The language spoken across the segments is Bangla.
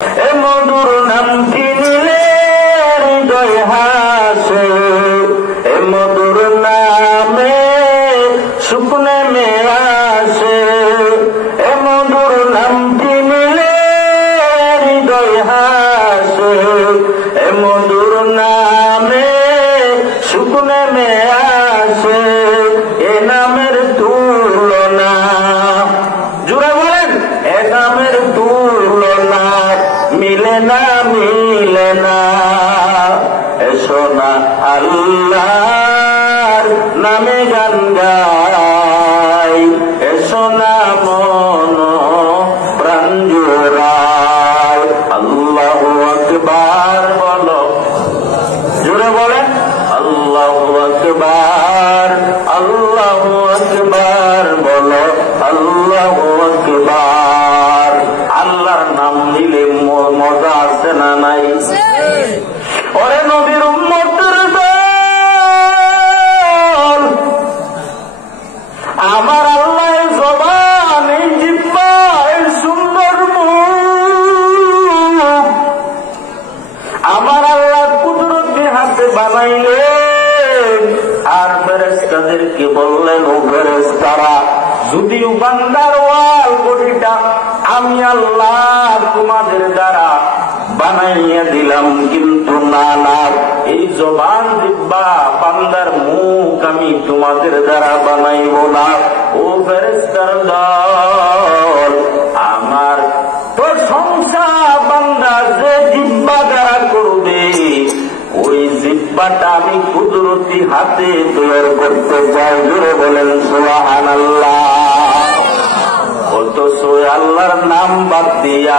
এ মধুর নামটি নিলে হৃদয় হাসে, এ মধুর নামে সুখ নেমে আসে, এ মধুর নামটি নিলে হৃদয় হাসে, এ মধুর নামে সুখ নেমে আসে, এ নামের তুলনা, জুড়ে বলেন, এ নামের তুলনা মিলে না, মিলে না। এসো না আল্লাহর নামে গান গাই, এসো না মন প্রাণ জোড়াই। আল্লাহু আকবার বলো, জোরে বলেন, আল্লাহু আকবার, আল্লাহু আকবার বলো, আল্লাহু আকবার। আল্লাহর নাম নিলে মজা আছে না নাই? ওরে নবীর উম্মতের দল, আমার আল্লাহ জবান, এই জিহ্বা, এই সুন্দর মুখ আমার আল্লাহ কুদরতি হাতে বানাইলেন। আর ফেরেশতাদেরকে বললেন, ও ফেরেশতারা, যদিও বান্দার ওয়াল বডিটা আমি আল্লাহ তোমাদের দ্বারা বানাইয়া দিলাম, কিন্তু না না, এই জবান জিহ্বা বান্দার মুখ আমি তোমাদের দ্বারা বানাইব না। ও ফেরেশতার দল, আমার প্রশংসা বান্দা যে জিহ্বা দ্বারা করবে, ওই জিহ্বাটা আমি কুদরতি হাতে তৈরি করতে চাই। জোরে বলেন সুবহানাল্লাহ। অথচ আল্লাহর নাম বাদ দিয়া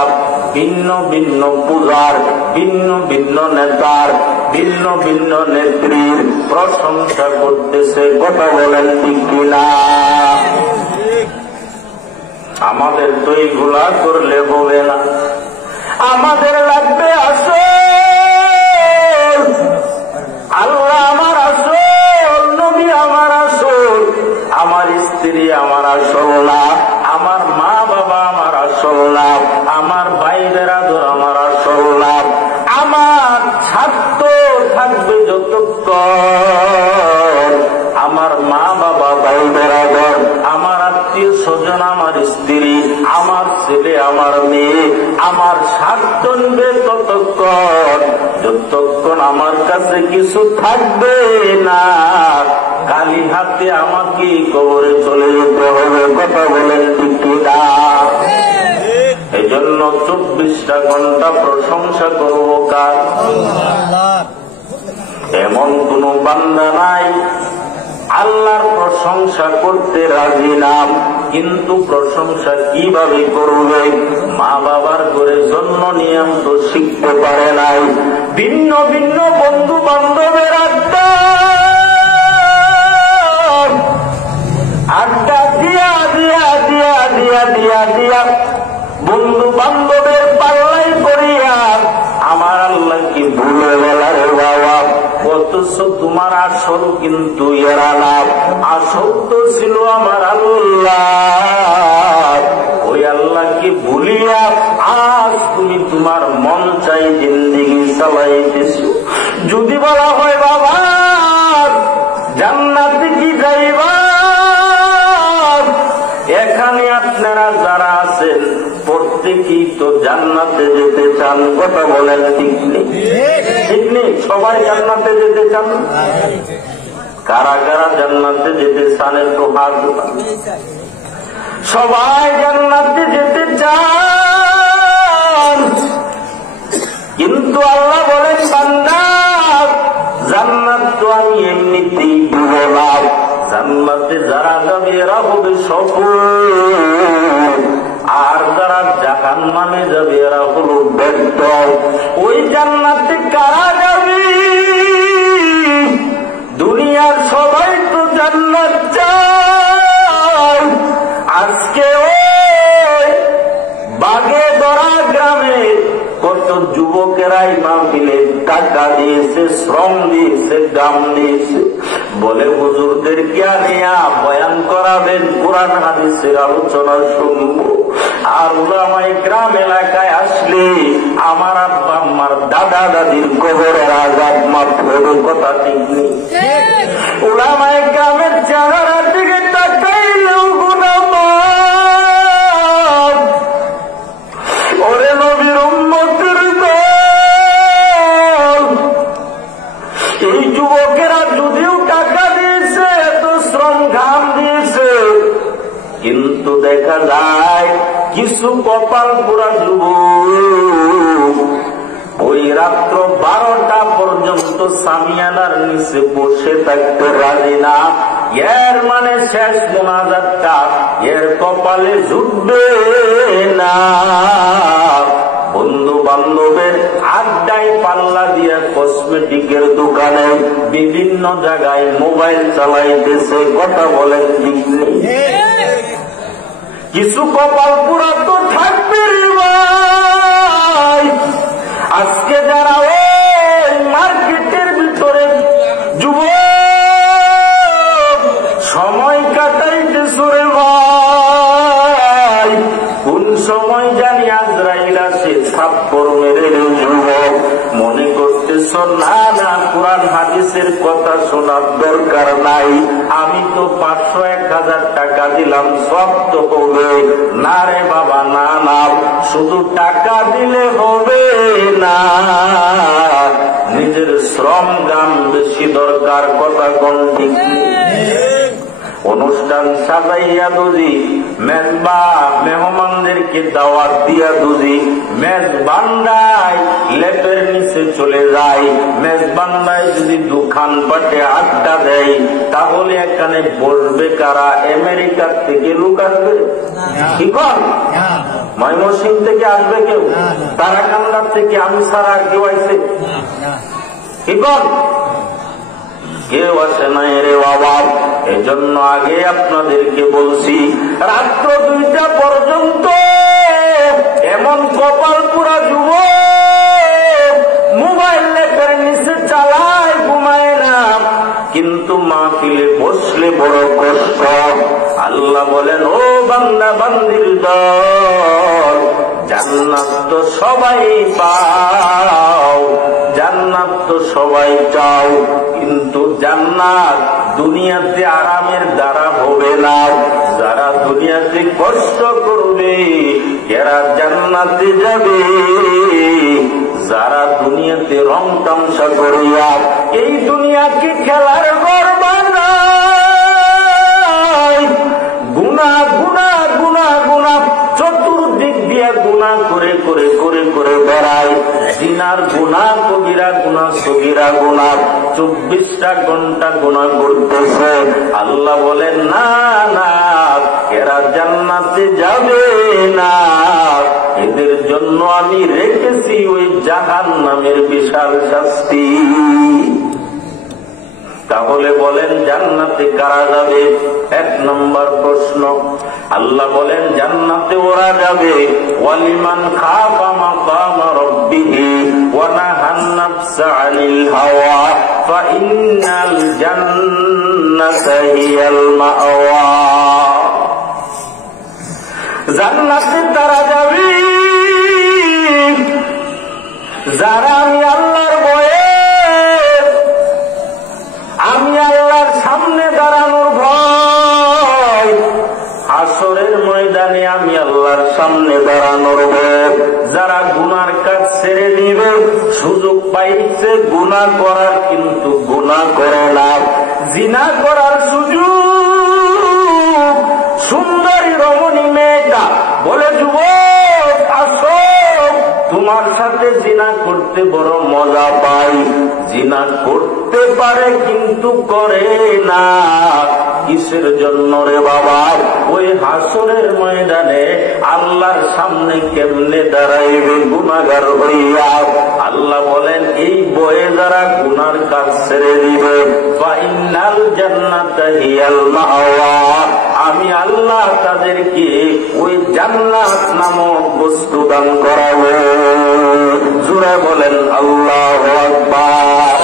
ভিন্ন ভিন্ন পূজার, ভিন্ন ভিন্ন নেতার, ভিন্ন ভিন্ন নেত্রীর প্রশংসা করতেছে। কথা বলেন ঠিক কিনা? আমাদের তো এইগুলা করলে হবে না, আমাদের লাগবে আসল। আল্লাহ আমার আসল, নবী আমার আসল, আমার স্ত্রী আমার আসল না, আমার মা বাবা আমার আসল না, আমার ভাইদের আদর আমার আসল না। আমার স্বার্থ থাকবে যতক্ষণ আমার মা বাবা, ভাইদের আদর, আমার আত্মীয় স্বজন, আমার স্ত্রী, আমার ছেলে, আমার মেয়ে, আমার স্বার্থ নেবে ততক্ষণ যতক্ষণ আমার কাছে কিছু থাকবে না। খালি হাতে আমাকে কবরে চলে যেতে হবে। কথা বলেন ঠিক কিনা? এই জন্য 24টা ঘন্টা প্রশংসা করবো কার? এমন কোন বান্দা নাই আল্লাহর প্রশংসা করতে রাজি না, কিন্তু প্রশংসা কিভাবে করবে? মা বাবার ঘরে জন্ম নিয়ম তো শিখতে পারে নাই, ভিন্ন ভিন্ন বন্ধু বান্ধবের আড্ডা আড্ডা দিয়া দিয়া দিয়া দিয়া দিয়া দিয়া বন্ধু বান্ধবের পাল্লাই করিয়া আমার আল্লাহ কি ভুলে গেলার বাবা। অথচ তোমার আসল কিন্তু এরা না, আসল তো ছিল আমার আল্লাহ। ওই আল্লাহকে ভুলিয়া আজ তুমি তোমার মন চাই জিন্দেগি চালাইতেছ। যদি বলা হয় বাবা জান্নাতে কি যাইবা, এখানে আপনারা যারা আছেন প্রত্যেকেই তো জান্নাতে যেতে চান। কথা বলেন ঠিক নেই? ঠিক নেই? সবাই জান্নাতে যেতে চান। কারা কারা জান্নাতে যেতে চান একটু হাত উঠান। সবাই জান্নাতে যেতে চান, কিন্তু আল্লাহ বলেন বান্দা জান্নাত তো আমি এমনিতেই দিব না। জান্নাতে যারা যাবে এরা হবে সফল, আর যারা জাহান্নামে যাবে এরা হলো ব্যর্থ। ওই জান্নাতে কারা যাবে? দুনিয়ার সবাই তো জান্নাত চায়। আজকে ওই বাগে দরা গ্রামে কত যুবকের যুবকেরাই মাহফিলে টাকা দিয়েছে, শ্রম দিয়েছে, গাম দিয়েছে। বলে হুজুরদেরকে আনিয়া বয়ান করাবেন, কোরআন হাদিসের আলোচনা শুনবো। আর উলামায়ে গ্রাম এলাকায় আসলে আমার আব্বা আম্মার দাদা দাদির কবরের আযাব মাফ হবে, কথা ঠিক নেই? উলামায়ে গ্রামের চেহারার দিকে তাকাইলেও গুনাহ মাফ। ওরে নবীর উম্মতের দল, এই যুবকেরা যদিও টাকা দিয়েছে, এত শ্রম ঘাম দিয়েছে, কিন্তু দেখা যায় কিছু কপাল পুরা যুবক ওই রাত্র 12টা পর্যন্ত সামিয়ানার নিচে বসে থাকতে রাজি না। এর মানে শেষ মোনাজাতটা এর কপালে জুটবে না। বন্ধু বান্ধবের আড্ডায় পাল্লা দিয়া কসমেটিকের দোকানে বিভিন্ন জায়গায় মোবাইল চালাইতেছে, কথা বলেন ঠিক নেই? কিছু কপাল পুরা তো থাকবে রে ভাই। আজকে যারা ওই মার্কেটের ভিতরে যুবক সময় কাটাইতেছে রে ভাই, কোন সময় জানি আজরাইল আসে থাপ্পড় মেরে রে যুবক, মনে করতেছ না না কোরআন হাদিসের কথা শোনার দরকার নাই, আমি তো 500-1000 টাকা দিলাম, সব তো হবে না রে বাবা। না না, শুধু টাকা দিলে হবে না, নিজের শ্রম গান বেশি দরকার, কথা কোন ঠিক? অনুষ্ঠান সাজাইয়া দুজি, মেজবা মেহমানদেরকে দাওয়াত দিয়া দুজি, মেজবান্ডায় লেপের নিচে চলে যায়, মেজবান্ডায় যদি দোকান পাটে আড্ডা দেয়, তাহলে এখানে বসবে কারা? আমেরিকার থেকে লোক আসবে? কি কর? ময়মনসিংহ থেকে আসবে কেউ? তারাকান্দার থেকে আমি ছাড়া আর কেউ আসছে? কি কর? কেউ আসে নাই রে বাবা। এজন্য আগে আপনাদেরকে বলছি, রাত্র 2টা পর্যন্ত এমন কপাল পুরা যুবক মোবাইল লেপের নিচে চালায়, ঘুমায় না, কিন্তু মাহফিলে বসলে বড় কষ্ট। আল্লাহ বলেন, ও বান্দা বান্দির দল, জান্নাত তো সবাই পাও, জান্নাত তো সবাই চাও, কিন্তু জান্নাত দুনিয়াতে আরামের দ্বারা হবে না। যারা দুনিয়াতে কষ্ট করবে এরা জান্নাতে যাবে, যারা দুনিয়াতে রং তামসা করিয়া এই দুনিয়াকে খেলার ঘর বানায়, গুনাহ গুনাহ গুনাহ গুনাহ চতুর্দিক দিয়ে গুনাহ করে করে করে করে বেড়ায়, জিনার গুনাহ, কবিরা গুনাহ, সগীরা গুনাহ, 24টা ঘন্টা গুনাহ করতেছে। আল্লাহ বলেন, না না, এরা জান্নাতে যাবে না, এদের জন্য আমি রেখেছি ওই জাহান্নামের বিশাল শাস্তি। তাহলে বলেন জান্নাতে কারা যাবে? 1 নম্বর প্রশ্ন, আল্লাহ বলেন জান্নাতে ওরা যাবে ওয়ালিমান খাফা মাকামা রাব্বিহি ওয়া নাহান নাফসা আনিল হাওয়া ফাইন্নাল জান্নাতা হিয়াল মাওয়া। জান্নাতে তারা যাবে যারা আমি আল্লাহর ভয়ে, আমি আল্লাহর সামনে দাঁড়ানোর ভয়, হাসরের ময়দানে আমি আল্লাহর সামনে দাঁড়ানোর ভয়, যারা গুনার কাজ ছেড়ে দিবে, সুযোগ পাইছে গুনাহ করার কিন্তু গুনাহ করে না, জিনা করার সুযোগ, সুন্দরী রমণী মেয়েটা বলে, যুবক আসো, তোমার সাথে জিনা করতে বড় মজা পাই, জিনা করতে পারে কিন্তু করে না, কিসের জন্য রে বাবা? ওই হাসরের ময়দানে আল্লাহর সামনে কেমনে দাঁড়াইবে গুনাহগার হইয়া? আল্লাহ বলেন, এই বয়ে যারা গুনার কাজ ছেড়ে দিবে, ফাইনাল জান্নাতা হিয়াল মাওয়া, আমি আল্লাহ তাদেরকে ওই জান্নাত নামক বস্তু দান করাবো। জোরে বলেন আল্লাহু আকবার।